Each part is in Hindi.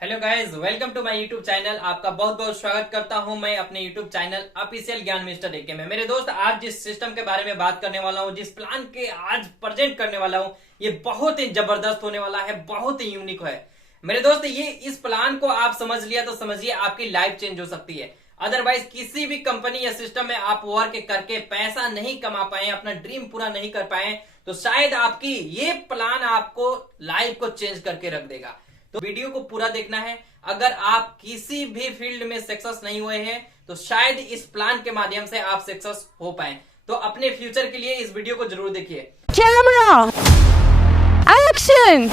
Hello guys, welcome to my YouTube channel. आपका बहुत बहुत स्वागत करता हूं मैं अपने YouTube channel official Gyan mister AK में। मेरे दोस्त, आज जिस सिस्टम के बारे में बात करने वाला हूं, जिस प्लान के आज प्रेजेंट करने वाला हूं, ये बहुत ही जबरदस्त होने वाला है, बहुत ही यूनिक है मेरे दोस्त। ये इस प्लान को आप समझ लिया तो समझिए आपकी लाइफ चेंज हो सकती है। अदरवाइज किसी भी कंपनी या सिस्टम में आप वर्क करके पैसा नहीं कमा पाए, अपना ड्रीम पूरा नहीं कर पाए, तो शायद आपकी ये प्लान आपको लाइफ को चेंज करके रख देगा। तो वीडियो को पूरा देखना है। अगर आप किसी भी फील्ड में सक्सेस नहीं हुए हैं तो शायद इस प्लान के माध्यम से आप सक्सेस हो पाए। तो अपने फ्यूचर के लिए इस वीडियो को जरूर देखिए। Camera action.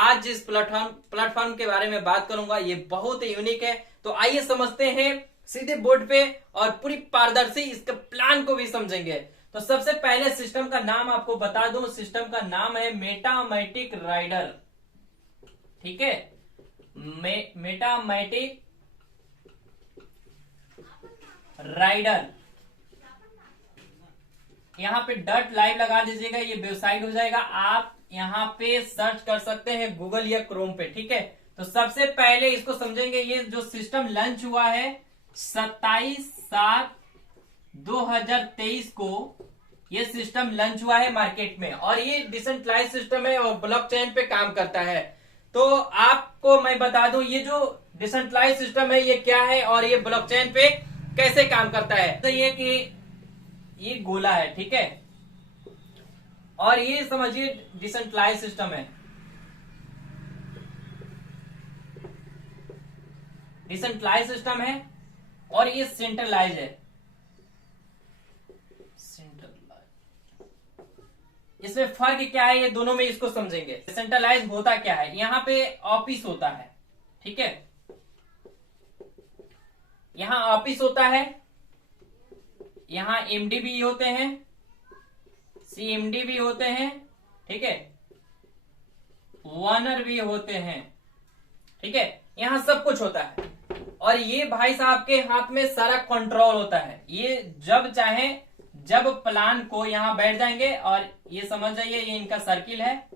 आज जिस प्लेटफॉर्म के बारे में बात करूंगा ये बहुत ही यूनिक है। तो आइए समझते हैं सीधे बोर्ड पे और पूरी पारदर्शी इसके प्लान को भी समझेंगे। तो सबसे पहले सिस्टम का नाम आपको बता दूं, सिस्टम का नाम है मेटामैटिक राइडर। ठीक है, मेटामैटिक राइडर। यहां पे डॉट लाइव लगा दीजिएगा, ये वेबसाइट हो जाएगा। आप यहां पे सर्च कर सकते हैं गूगल या क्रोम पे। ठीक है, तो सबसे पहले इसको समझेंगे। ये जो सिस्टम लॉन्च हुआ है 27/7/2023 को ये सिस्टम लॉन्च हुआ है मार्केट में, और ये डिसेंट्रलाइज सिस्टम है और ब्लॉकचेन पे काम करता है। तो आपको मैं बता दूं ये जो डिसेंट्रलाइज सिस्टम है ये क्या है और ये ब्लॉकचेन पे कैसे काम करता है। तो ये कि ये गोला है, ठीक है, और ये समझिए डिसेंट्रलाइज सिस्टम है। डिसेंट्रलाइज सिस्टम है और ये सेंट्रलाइज है। इसमें फर्क क्या है, ये दोनों में इसको समझेंगे। सेंट्रलाइज होता क्या है, यहां पे ऑफिस होता है, ठीक है, यहां ऑफिस होता है, यहां एमडी भी होते हैं, सीएमडी भी होते हैं, ठीक है, ओनर भी होते हैं, ठीक है, यहां सब कुछ होता है। और ये भाई साहब के हाथ में सारा कंट्रोल होता है। ये जब चाहे जब प्लान को यहां बैठ जाएंगे, और ये समझ जाइए ये इनका सर्किल है,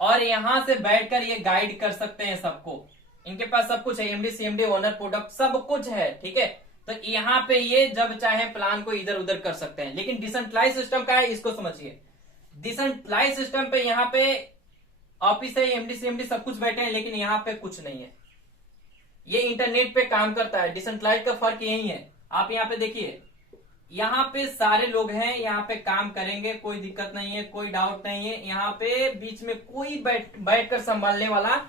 और यहां से बैठकर ये गाइड कर सकते हैं सबको। इनके पास सब कुछ है, एमडी सीएमडी ओनर प्रोडक्ट सब कुछ है, ठीक है। तो यहां पे ये जब चाहे प्लान को इधर उधर कर सकते हैं। लेकिन डिसेंट्रलाइज सिस्टम का है, इसको समझिए। डिसेंट्रलाइज सिस्टम पे यहाँ पे ऑफिस है, एमडी सीएमडी सब कुछ बैठे हैं, लेकिन यहाँ पे कुछ नहीं है। ये इंटरनेट पे काम करता है। डिसेंट्रलाइज का फर्क यही है। आप यहाँ पे देखिए, यहाँ पे सारे लोग हैं, यहाँ पे काम करेंगे, कोई दिक्कत नहीं है, कोई डाउट नहीं है। यहाँ पे बीच में कोई बैठकर संभालने वाला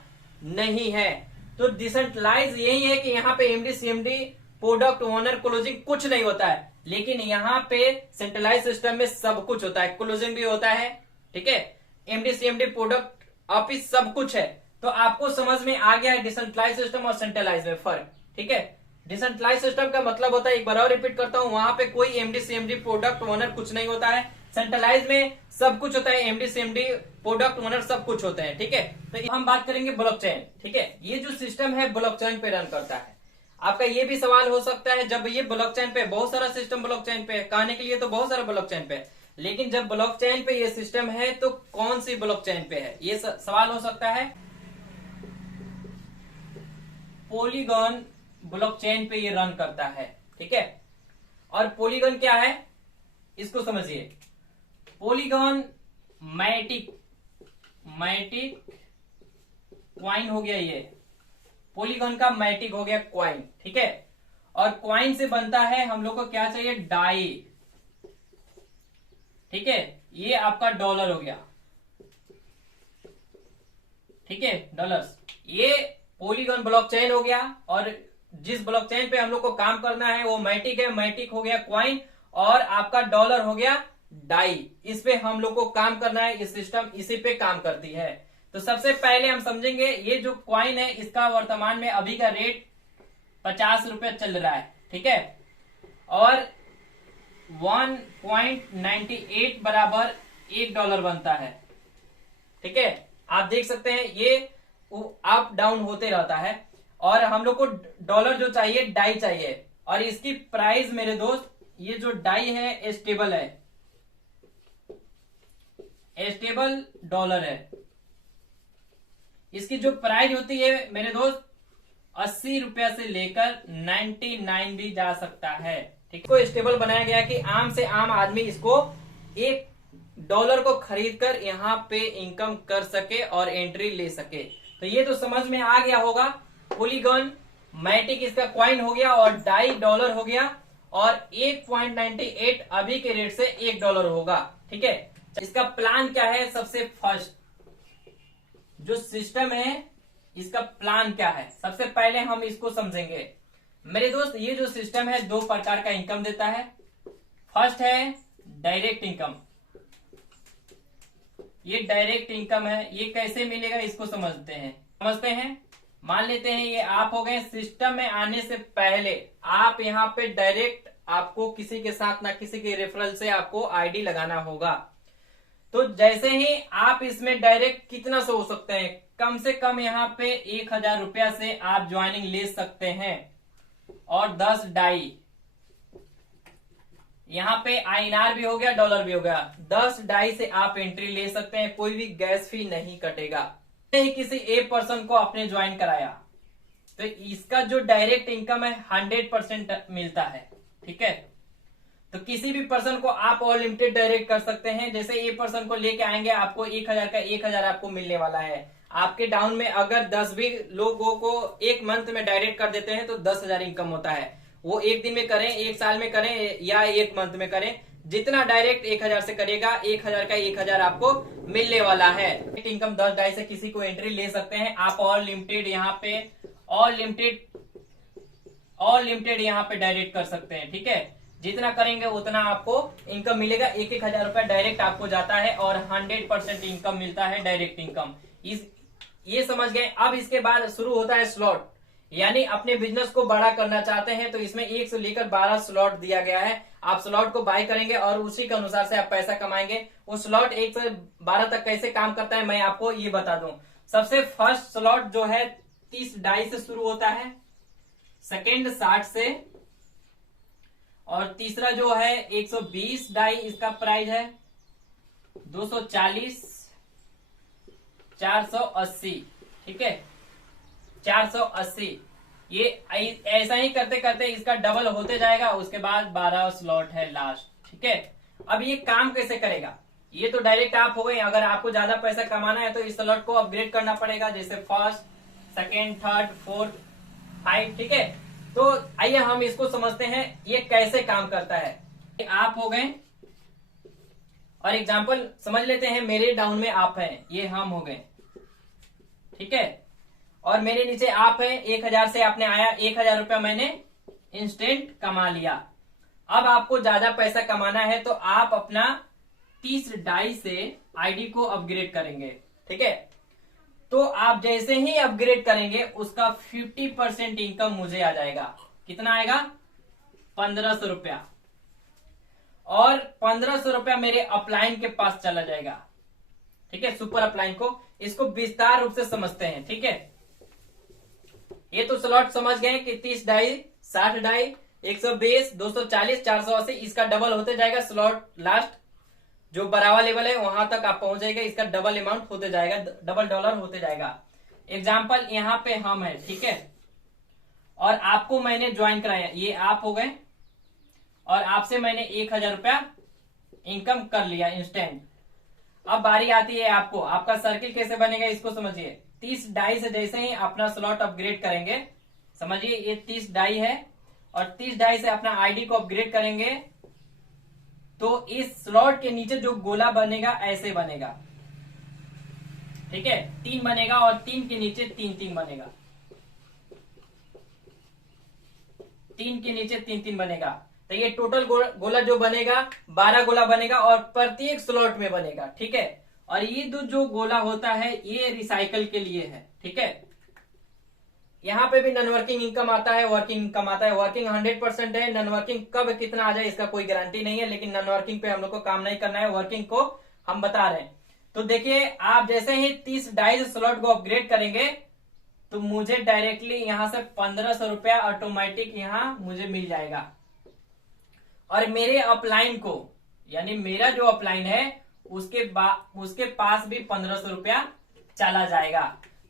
नहीं है। तो डिसेंट्रलाइज यही है कि यहाँ पे MD CMD product owner closing कुछ नहीं होता है। लेकिन यहाँ पे सेंट्रलाइज सिस्टम में सब कुछ होता है, क्लोजिंग भी होता है, ठीक है, एमडी सीएमडी प्रोडक्ट ऑफिस सब कुछ है। तो आपको समझ में आ गया है डिसेंट्रलाइज सिस्टम और सेंट्रलाइज में फर्क, ठीक है। डिसेंट्रलाइज सिस्टम का मतलब होता है, एक बार और रिपीट करता हूं, वहां पे कोई एमडी सीएमडी प्रोडक्ट ओनर कुछ नहीं होता है। सेंट्रलाइज में सब कुछ होता है, एमडी सीएमडी प्रोडक्ट ओनर सब कुछ होते हैं, ठीक है। तो हम बात करेंगे ब्लॉकचेन, ठीक है। ये जो सिस्टम है ब्लॉकचेन पे रन करता है। आपका ये भी सवाल हो सकता है, जब ये ब्लॉकचेन पे, बहुत सारा सिस्टम ब्लॉकचेन पे कहने के लिए तो बहुत सारा ब्लॉकचेन पे, लेकिन जब ब्लॉकचेन पे ये सिस्टम है तो कौन सी ब्लॉकचेन पे है, ये सवाल हो सकता है। पॉलीगॉन ब्लॉकचेन पे ये रन करता है, ठीक है। और पॉलीगॉन क्या है इसको समझिए। पॉलीगॉन मैटिक क्वाइन हो गया, ये पॉलीगॉन का मैटिक हो गया क्वाइन, ठीक है। और क्वाइन से बनता है हम लोग को क्या चाहिए, डाई, ठीक है। ये आपका डॉलर हो गया, ठीक है, डॉलर्स। ये पॉलीगॉन ब्लॉकचेन हो गया, और जिस ब्लॉकचेन पे हम लोग को काम करना है वो मैटिक है। मैटिक हो गया क्वाइन, और आपका डॉलर हो गया डाई। इस पे हम लोग को काम करना है, इस सिस्टम इसी पे काम करती है। तो सबसे पहले हम समझेंगे ये जो क्वाइन है इसका वर्तमान में अभी का रेट 50 रुपए चल रहा है, ठीक है, और 1.98 बराबर $1 बनता है, ठीक है। आप देख सकते हैं ये अप डाउन होते रहता है, और हम लोग को डॉलर जो चाहिए डाई चाहिए, और इसकी प्राइस मेरे दोस्त, ये जो डाई है स्टेबल है, स्टेबल डॉलर है, इसकी जो प्राइस होती है मेरे दोस्त 80 रुपया से लेकर 99 भी जा सकता है। ठीक, इसको स्टेबल बनाया गया कि आम से आम आदमी इसको $1 को खरीद कर यहाँ पे इनकम कर सके और एंट्री ले सके। तो ये तो समझ में आ गया होगा। पॉलीगॉन मैटिक इसका कॉइन हो गया और $2 हो गया और 1.98 अभी के रेट से $1 होगा। ठीक है, इसका प्लान क्या है? सबसे फर्स्ट जो सिस्टम है इसका प्लान क्या है, सबसे पहले हम इसको समझेंगे। मेरे दोस्त ये जो सिस्टम है 2 प्रकार का इनकम देता है। फर्स्ट है डायरेक्ट इनकम। ये डायरेक्ट इनकम है, ये कैसे मिलेगा इसको समझते हैं। मान लेते हैं ये आप हो गए। सिस्टम में आने से पहले आप यहाँ पे डायरेक्ट आपको किसी के साथ ना किसी के रेफरल से आपको आईडी लगाना होगा। तो जैसे ही आप इसमें डायरेक्ट कितना से हो सकते हैं, कम से कम यहाँ पे 1000 रुपया से आप ज्वाइनिंग ले सकते हैं और 10 डाई, यहाँ पे INR भी हो गया, डॉलर भी हो गया, 10 डाई से आप एंट्री ले सकते हैं। कोई भी गैस फी नहीं कटेगा। नहीं किसी एक पर्सन को आपने ज्वाइन कराया तो इसका जो डायरेक्ट इनकम है 100% मिलता है। ठीक है, तो किसी भी पर्सन को आप ऑल लिमिटेड डायरेक्ट कर सकते हैं। जैसे एक पर्सन को लेके आएंगे आपको 1000 का 1000 आपको मिलने वाला है। आपके डाउन में अगर 10 भी लोगों को एक मंथ में डायरेक्ट कर देते हैं तो 10,000 इनकम होता है। वो एक दिन में करें, एक साल में करें या एक मंथ में करें, जितना डायरेक्ट 1000 से करेगा 1000 का 1000 आपको मिलने वाला है। इनकम 10 डाई से किसी को एंट्री ले सकते हैं आप। ऑल लिमिटेड यहाँ पे ऑल लिमिटेड यहाँ पे डायरेक्ट कर सकते हैं। ठीक है, जितना करेंगे उतना आपको इनकम मिलेगा। 1000 रुपया डायरेक्ट आपको जाता है और 100% इनकम मिलता है डायरेक्ट इनकम। ये समझ गए। अब इसके बाद शुरू होता है स्लॉट, यानी अपने बिजनेस को बड़ा करना चाहते हैं तो इसमें 1 से लेकर 12 स्लॉट दिया गया है। आप स्लॉट को बाय करेंगे और उसी के अनुसार से आप पैसा कमाएंगे। वो स्लॉट 1 से 12 तक कैसे काम करता है मैं आपको ये बता दूं। सबसे फर्स्ट स्लॉट जो है 30 डाई से शुरू होता है, सेकेंड 60 से, और तीसरा जो है 120 डाई इसका प्राइस है, 240, 480। ठीक है, 480। ये ऐसा ही करते करते इसका डबल होते जाएगा। उसके बाद 12 स्लॉट है लास्ट। ठीक है, अब ये काम कैसे करेगा? ये तो डायरेक्ट आप हो गए। अगर आपको ज्यादा पैसा कमाना है तो इस स्लॉट को अपग्रेड करना पड़ेगा, जैसे फर्स्ट, सेकेंड, थर्ड, फोर्थ, 5। ठीक है, तो आइए हम इसको समझते हैं ये कैसे काम करता है। आप हो गए और एग्जाम्पल समझ लेते हैं। मेरे डाउन में आप हैं, ये हम हो गए। ठीक है, और मेरे नीचे आप है। 1000 से आपने आया, 1000 रुपया मैंने इंस्टेंट कमा लिया। अब आपको ज्यादा पैसा कमाना है तो आप अपना 30 डाई से आईडी को अपग्रेड करेंगे। ठीक है, तो आप जैसे ही अपग्रेड करेंगे उसका 50% इनकम मुझे आ जाएगा। कितना आएगा? 1500 रुपया। और 1500 रुपया मेरे अपलाइन के पास चला जाएगा। ठीक है, सुपर अपलाइन को। इसको विस्तार रूप से समझते हैं। ठीक है, ये तो स्लॉट समझ गए कि 30 डाई, 60 डाई, 120, 240, 480, इसका डबल होते जाएगा। स्लॉट लास्ट जो बराबर लेवल है वहां तक आप पहुंच जाएगा। इसका डबल अमाउंट होते जाएगा, डबल डॉलर होते जाएगा। एग्जाम्पल यहाँ पे हम है। ठीक है, और आपको मैंने ज्वाइन कराया, ये आप हो गए और आपसे मैंने 1000 रुपया इनकम कर लिया इंस्टेंट। अब बारी आती है आपको, आपका सर्किल कैसे बनेगा इसको समझिए। 30 डाई से जैसे ही अपना स्लॉट अपग्रेड करेंगे, समझिए ये 30 डाई है और 30 डाई से अपना आईडी को अपग्रेड करेंगे तो इस स्लॉट के नीचे जो गोला बनेगा ऐसे बनेगा। ठीक है, 3 बनेगा और 3 के नीचे 3 बनेगा, 3 के नीचे 3 बनेगा। तो ये टोटल गोला जो बनेगा 12 गोला बनेगा और प्रत्येक स्लॉट में बनेगा। ठीक है, और ये जो गोला होता है ये रिसाइकल के लिए है। ठीक है, यहाँ पे भी नॉन वर्किंग इनकम आता है, वर्किंग इनकम आता है। वर्किंग 100% है, नॉन वर्किंग कब कितना आ जाए इसका कोई गारंटी नहीं है, लेकिन नॉन वर्किंग पे हम लोग को काम नहीं करना है, वर्किंग को हम बता रहे हैं। तो देखिए, आप जैसे ही 30 डाई स्लॉट को अपग्रेड करेंगे तो मुझे डायरेक्टली यहां से 1500 रुपया ऑटोमेटिक यहां मुझे मिल जाएगा। और मेरे अपलाइन को, यानी मेरा जो अपलाइन है उसके पास भी 1500 रुपया चला जाएगा।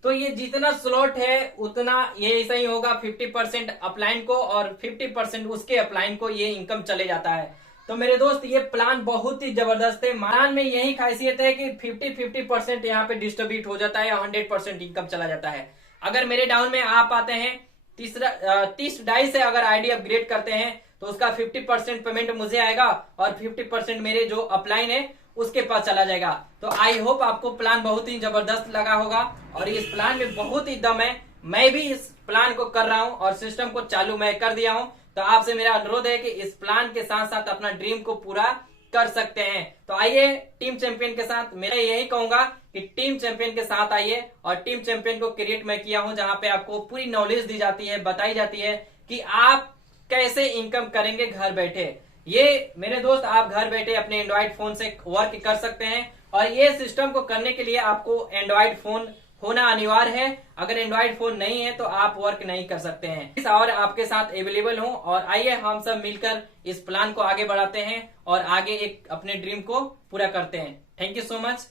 तो ये जितना स्लॉट है उतना ये ऐसा ही होगा, 50% अपलाइन को और 50% उसके अपलाइन को ये इनकम चले जाता है। तो मेरे दोस्त ये प्लान बहुत ही जबरदस्त है। प्लान में यही खासियत है कि 50-50% यहाँ पे डिस्ट्रीब्यूट हो जाता है और 100% इनकम चला जाता है। अगर मेरे डाउन में आप आते हैं 30 डाई से अगर आईडी अपग्रेड करते हैं तो उसका 50% पेमेंट मुझे आएगा और 50% मेरे जो अपलाइन है उसके पास चला जाएगा। तो आई होप आपको प्लान बहुत ही जबरदस्त लगा होगा और इस प्लान में बहुत ही दम है। मैं भी इस प्लान को कर रहा हूं और सिस्टम को चालू मैं कर दिया हूं। तो आपसे मेरा अनुरोध है कि इस प्लान के साथ साथ अपना ड्रीम को पूरा कर सकते हैं। तो आइए टीम चैंपियन के साथ, मैं यही कहूंगा कि टीम चैंपियन के साथ आइए। और टीम चैंपियन को क्रिएट मैं किया हूं जहां पे आपको पूरी नॉलेज दी जाती है, बताई जाती है कि आप कैसे इनकम करेंगे घर बैठे। ये मेरे दोस्त आप घर बैठे अपने एंड्रॉइड फोन से वर्क कर सकते हैं और ये सिस्टम को करने के लिए आपको एंड्रॉइड फोन होना अनिवार्य है। अगर एंड्रॉइड फोन नहीं है तो आप वर्क नहीं कर सकते हैं। और आपके साथ अवेलेबल हूं और आइए हम सब मिलकर इस प्लान को आगे बढ़ाते हैं और आगे एक अपने ड्रीम को पूरा करते हैं। Thank you so much.